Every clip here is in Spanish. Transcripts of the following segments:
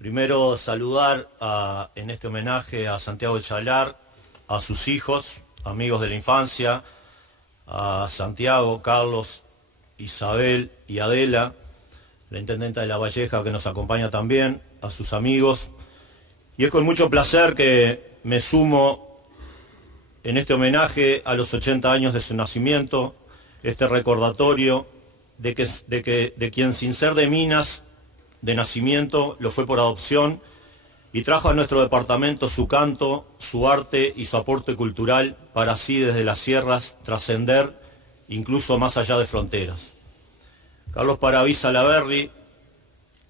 Primero saludar en este homenaje a Santiago Chalar, a sus hijos, amigos de la infancia, a Santiago, Carlos, Isabel y Adela, la intendenta de La Valleja que nos acompaña también, a sus amigos. Y es con mucho placer que me sumo en este homenaje a los 80 años de su nacimiento, este recordatorio de quien sin ser de Minas de nacimiento lo fue por adopción y trajo a nuestro departamento su canto, su arte y su aporte cultural para así desde las sierras trascender incluso más allá de fronteras. Carlos Paraví Salaberry,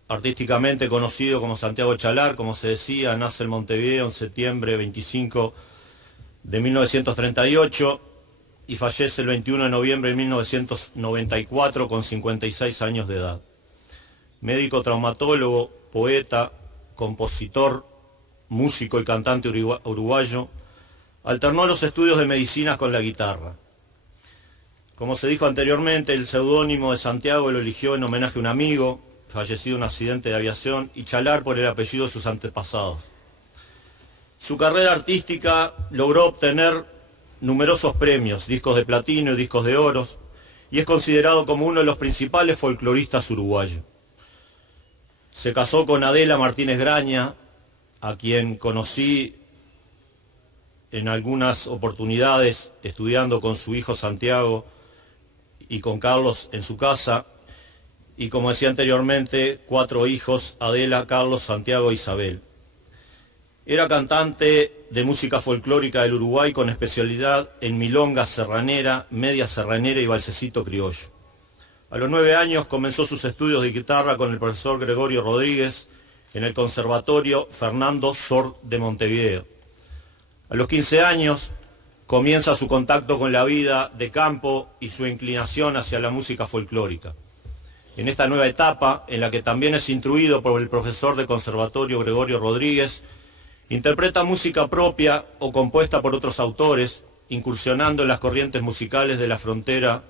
artísticamente conocido como Santiago Chalar, como se decía, nace en Montevideo en septiembre 25 de 1938 y fallece el 21 de noviembre de 1994 con 56 años de edad. Médico traumatólogo, poeta, compositor, músico y cantante uruguayo, alternó los estudios de medicina con la guitarra. Como se dijo anteriormente, el seudónimo de Santiago lo eligió en homenaje a un amigo, fallecido en un accidente de aviación, y Chalar por el apellido de sus antepasados. Su carrera artística logró obtener numerosos premios, discos de platino y discos de oro, y es considerado como uno de los principales folcloristas uruguayos. Se casó con Adela Martínez Graña, a quien conocí en algunas oportunidades estudiando con su hijo Santiago y con Carlos en su casa, y como decía anteriormente, 4 hijos, Adela, Carlos, Santiago e Isabel. Era cantante de música folclórica del Uruguay con especialidad en milonga serranera, media serranera y balsecito criollo. A los 9 años comenzó sus estudios de guitarra con el profesor Gregorio Rodríguez en el Conservatorio Fernando Sor de Montevideo. A los 15 años comienza su contacto con la vida de campo y su inclinación hacia la música folclórica. En esta nueva etapa, en la que también es instruido por el profesor de Conservatorio Gregorio Rodríguez, interpreta música propia o compuesta por otros autores, incursionando en las corrientes musicales de la frontera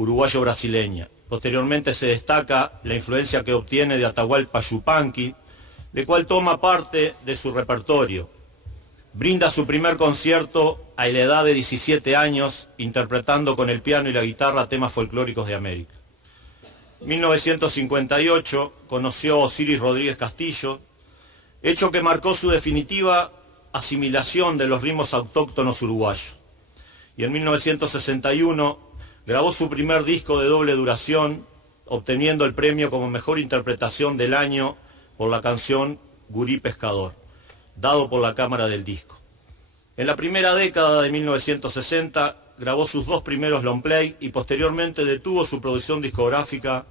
uruguayo-brasileña. Posteriormente se destaca la influencia que obtiene de Atahualpa Yupanqui, de cual toma parte de su repertorio. Brinda su primer concierto a la edad de 17 años, interpretando con el piano y la guitarra temas folclóricos de América. En 1958 conoció a Osiris Rodríguez Castillo, hecho que marcó su definitiva asimilación de los ritmos autóctonos uruguayos. Y en 1961 grabó su primer disco de doble duración, obteniendo el premio como mejor interpretación del año por la canción Gurí Pescador, dado por la Cámara del Disco. En la primera década de 1960 grabó sus 2 primeros long play y posteriormente detuvo su producción discográfica,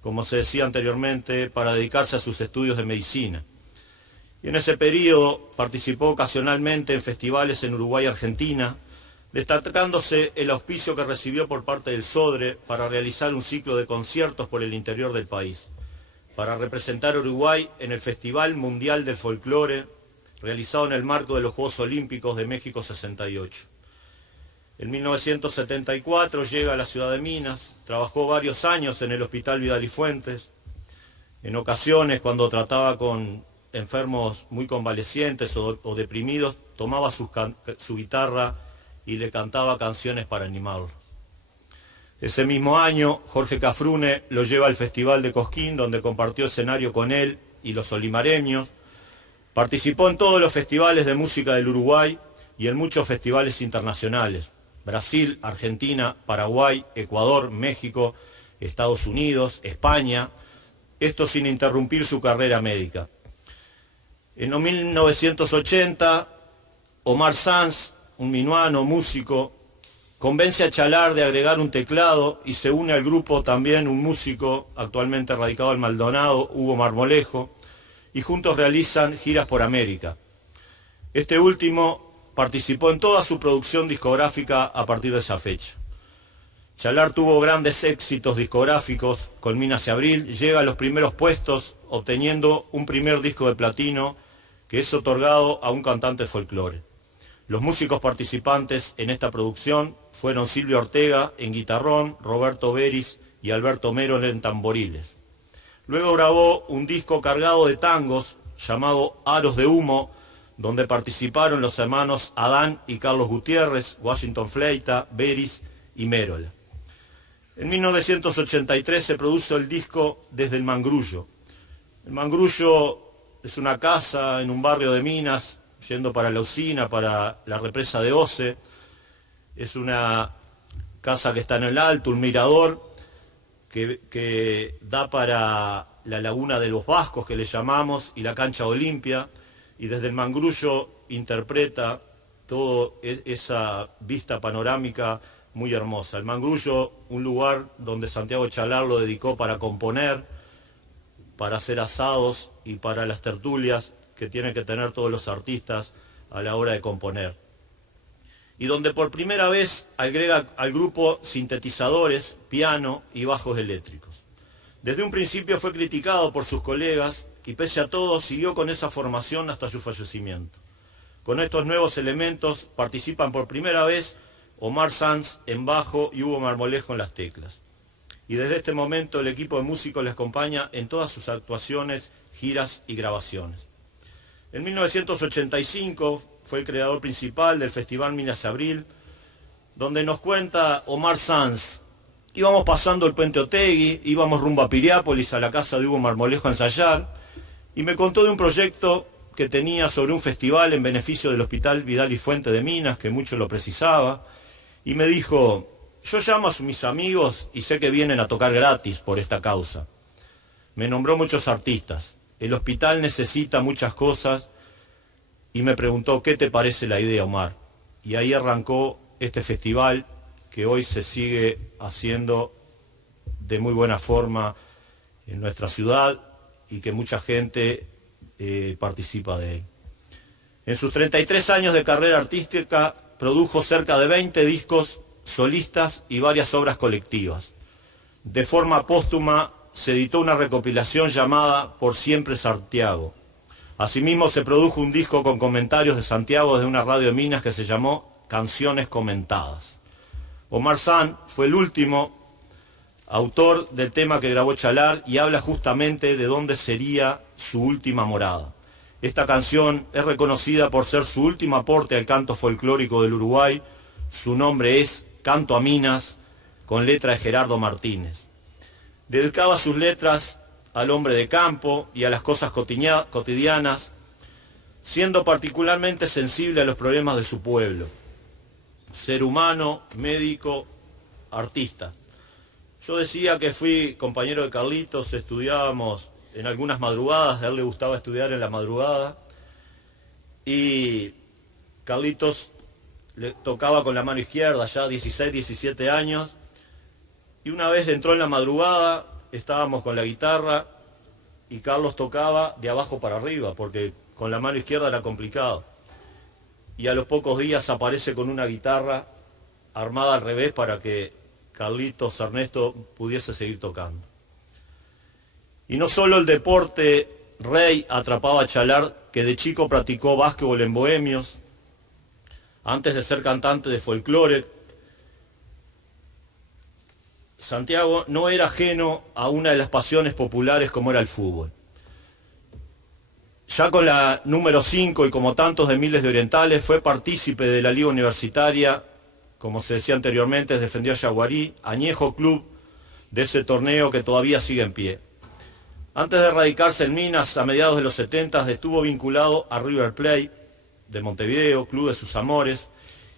como se decía anteriormente, para dedicarse a sus estudios de medicina. Y en ese periodo participó ocasionalmente en festivales en Uruguay y Argentina, destacándose el auspicio que recibió por parte del Sodre para realizar un ciclo de conciertos por el interior del país, para representar a Uruguay en el Festival Mundial del Folclore, realizado en el marco de los Juegos Olímpicos de México 68. En 1974 llega a la ciudad de Minas, trabajó varios años en el Hospital Vidal y Fuentes. En ocasiones, cuando trataba con enfermos muy convalecientes o deprimidos, tomaba su guitarra y le cantaba canciones para animarlo. Ese mismo año, Jorge Cafrune lo lleva al Festival de Cosquín, donde compartió escenario con él y los olimareños. Participó en todos los festivales de música del Uruguay y en muchos festivales internacionales: Brasil, Argentina, Paraguay, Ecuador, México, Estados Unidos, España, esto sin interrumpir su carrera médica. En 1980, Omar Sanz, un minuano músico, convence a Chalar de agregar un teclado y se une al grupo también un músico actualmente radicado en Maldonado, Hugo Marmolejo, y juntos realizan giras por América. Este último participó en toda su producción discográfica a partir de esa fecha. Chalar tuvo grandes éxitos discográficos con Minas y Abril, llega a los primeros puestos obteniendo un primer disco de platino que es otorgado a un cantante folclore. Los músicos participantes en esta producción fueron Silvio Ortega en guitarrón, Roberto Beris y Alberto Mero en tamboriles. Luego grabó un disco cargado de tangos llamado Aros de Humo, donde participaron los hermanos Adán y Carlos Gutiérrez, Washington Fleita, Beris y Mérola. En 1983 se produjo el disco Desde el Mangrullo. El Mangrullo es una casa en un barrio de Minas, yendo para la usina, para la represa de Ose. Es una casa que está en el alto, un mirador que da para la laguna de los Vascos, que le llamamos, y la cancha Olimpia, y desde el Mangrullo interpreta toda esa vista panorámica muy hermosa. El Mangrullo, un lugar donde Santiago Chalar lo dedicó para componer, para hacer asados y para las tertulias que tienen que tener todos los artistas a la hora de componer. Y donde por primera vez agrega al grupo sintetizadores, piano y bajos eléctricos. Desde un principio fue criticado por sus colegas y pese a todo siguió con esa formación hasta su fallecimiento. Con estos nuevos elementos participan por primera vez Omar Sanz en bajo y Hugo Marmolejo en las teclas. Y desde este momento el equipo de músicos les acompaña en todas sus actuaciones, giras y grabaciones. En 1985 fue el creador principal del Festival Minas Abril, donde nos cuenta Omar Sanz: íbamos pasando el Puente Otegui, íbamos rumbo a Piriápolis, a la casa de Hugo Marmolejo a ensayar, y me contó de un proyecto que tenía sobre un festival en beneficio del Hospital Vidal y Fuente de Minas, que mucho lo precisaba, y me dijo: yo llamo a mis amigos y sé que vienen a tocar gratis por esta causa. Me nombró muchos artistas. El hospital necesita muchas cosas y me preguntó: ¿qué te parece la idea, Omar? Y ahí arrancó este festival que hoy se sigue haciendo de muy buena forma en nuestra ciudad y que mucha gente participa de él. En sus 33 años de carrera artística produjo cerca de 20 discos solistas y varias obras colectivas. De forma póstuma se editó una recopilación llamada Por Siempre Santiago. Asimismo se produjo un disco con comentarios de Santiago desde una radio de Minas que se llamó Canciones Comentadas. Omar Sanz fue el último autor del tema que grabó Chalar y habla justamente de dónde sería su última morada. Esta canción es reconocida por ser su último aporte al canto folclórico del Uruguay. Su nombre es Canto a Minas, con letra de Gerardo Martínez. Dedicaba sus letras al hombre de campo y a las cosas cotidianas, siendo particularmente sensible a los problemas de su pueblo. Ser humano, médico, artista. Yo decía que fui compañero de Carlitos, estudiábamos en algunas madrugadas, a él le gustaba estudiar en la madrugada, y Carlitos le tocaba con la mano izquierda, ya 16, 17 años, y una vez entró en la madrugada, estábamos con la guitarra, y Carlos tocaba de abajo para arriba, porque con la mano izquierda era complicado. Y a los pocos días aparece con una guitarra armada al revés para que Carlitos Ernesto pudiese seguir tocando. Y no solo el deporte rey atrapaba a Chalar, que de chico practicó básquetbol en Bohemios, antes de ser cantante de folclore. Santiago no era ajeno a una de las pasiones populares como era el fútbol. Ya con la número 5 y como tantos de miles de orientales fue partícipe de la Liga Universitaria, como se decía anteriormente, defendió a Yaguarí, añejo club de ese torneo que todavía sigue en pie. Antes de radicarse en Minas, a mediados de los 70, estuvo vinculado a River Plate de Montevideo, club de sus amores,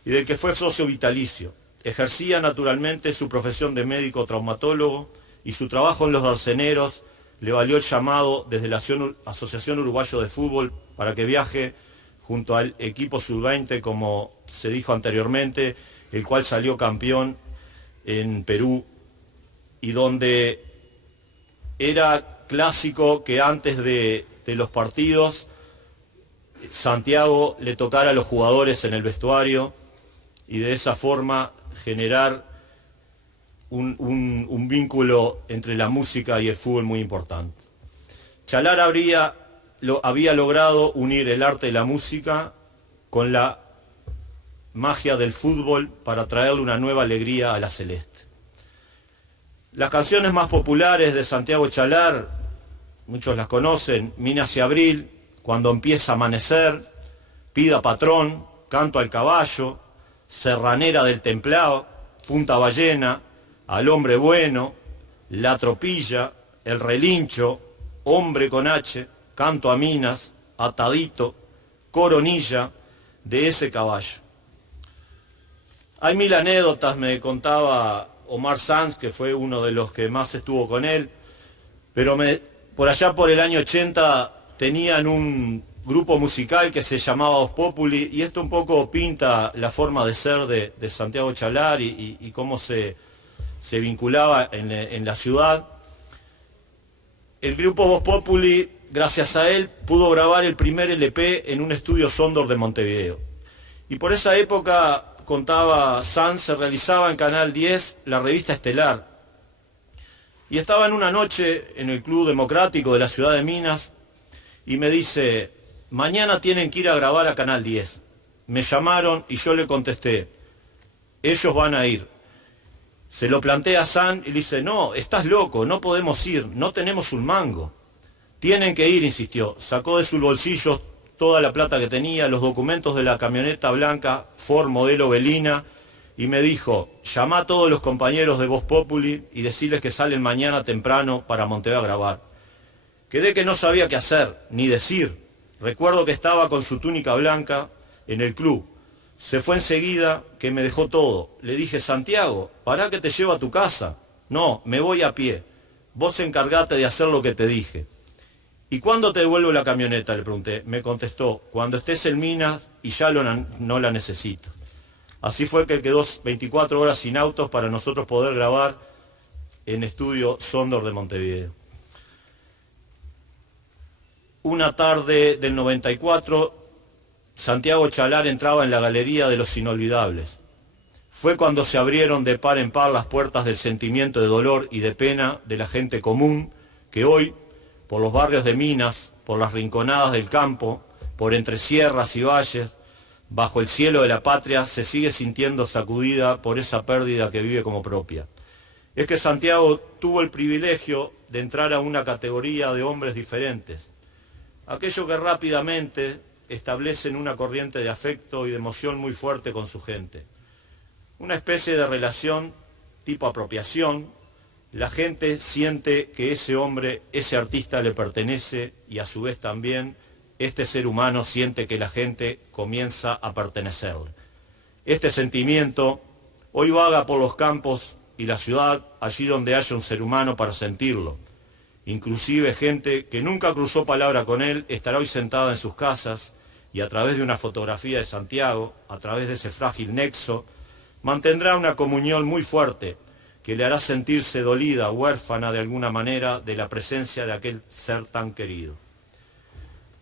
y del que fue socio vitalicio. Ejercía naturalmente su profesión de médico traumatólogo y su trabajo en los Darceneros le valió el llamado desde la Asociación Uruguayo de Fútbol para que viaje junto al equipo sub-20, como se dijo anteriormente, el cual salió campeón en Perú, y donde era clásico que antes de los partidos Santiago le tocara a los jugadores en el vestuario y de esa forma generar un vínculo entre la música y el fútbol muy importante. Chalar había logrado unir el arte de la música con la magia del fútbol para traerle una nueva alegría a la celeste. Las canciones más populares de Santiago Chalar muchos las conocen, Minas y Abril, Cuando empieza a amanecer, Pida patrón, Canto al caballo, Serranera del Templado, Punta Ballena, Al hombre bueno, La tropilla, El relincho, Hombre con H, Canto a Minas, Atadito, Coronilla, De ese caballo. Hay mil anécdotas, me contaba Omar Sanz, que fue uno de los que más estuvo con él, pero por allá por el año 80 tenían un grupo musical que se llamaba Voz Populi, y esto un poco pinta la forma de ser de Santiago Chalar y cómo se vinculaba en la ciudad. El grupo Voz Populi, gracias a él, pudo grabar el primer LP en un estudio Sondor de Montevideo. Y por esa época, contaba Sanz, se realizaba en Canal 10 la revista Estelar. Y estaba en una noche en el Club Democrático de la ciudad de Minas y me dice, mañana tienen que ir a grabar a Canal 10. Me llamaron y yo le contesté, ellos van a ir. Se lo plantea a Sanz y le dice, no, estás loco, no podemos ir, no tenemos un mango. Tienen que ir, insistió. Sacó de sus bolsillos toda la plata que tenía, los documentos de la camioneta blanca Ford modelo Belina, y me dijo, llama a todos los compañeros de Voz Populi y decirles que salen mañana temprano para Montevideo a grabar. Quedé que no sabía qué hacer, ni decir. Recuerdo que estaba con su túnica blanca en el club. Se fue enseguida, que me dejó todo. Le dije, Santiago, pará que te llevo a tu casa. No, me voy a pie. Vos encargate de hacer lo que te dije. ¿Y cuándo te devuelvo la camioneta?, le pregunté. Me contestó, cuando estés en Minas y ya no la necesito. Así fue que quedó 24 horas sin autos para nosotros poder grabar en estudio Sondor de Montevideo. Una tarde del 94, Santiago Chalar entraba en la galería de los inolvidables. Fue cuando se abrieron de par en par las puertas del sentimiento de dolor y de pena de la gente común que hoy, por los barrios de Minas, por las rinconadas del campo, por entre sierras y valles, bajo el cielo de la patria, se sigue sintiendo sacudida por esa pérdida que vive como propia. Es que Santiago tuvo el privilegio de entrar a una categoría de hombres diferentes, aquellos que rápidamente establecen una corriente de afecto y de emoción muy fuerte con su gente. Una especie de relación tipo apropiación. La gente siente que ese hombre, ese artista le pertenece y a su vez también este ser humano siente que la gente comienza a pertenecerle. Este sentimiento hoy vaga por los campos y la ciudad, allí donde haya un ser humano para sentirlo. Inclusive gente que nunca cruzó palabra con él estará hoy sentada en sus casas y a través de una fotografía de Santiago, a través de ese frágil nexo, mantendrá una comunión muy fuerte que le hará sentirse dolida, huérfana de alguna manera de la presencia de aquel ser tan querido.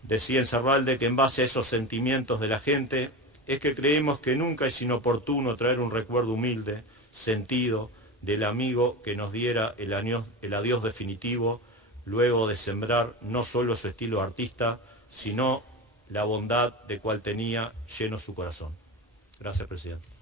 Decía Insaurralde que en base a esos sentimientos de la gente es que creemos que nunca es inoportuno traer un recuerdo humilde, sentido, del amigo que nos diera el adiós definitivo, luego de sembrar no solo su estilo artista, sino la bondad de cual tenía lleno su corazón. Gracias, presidente.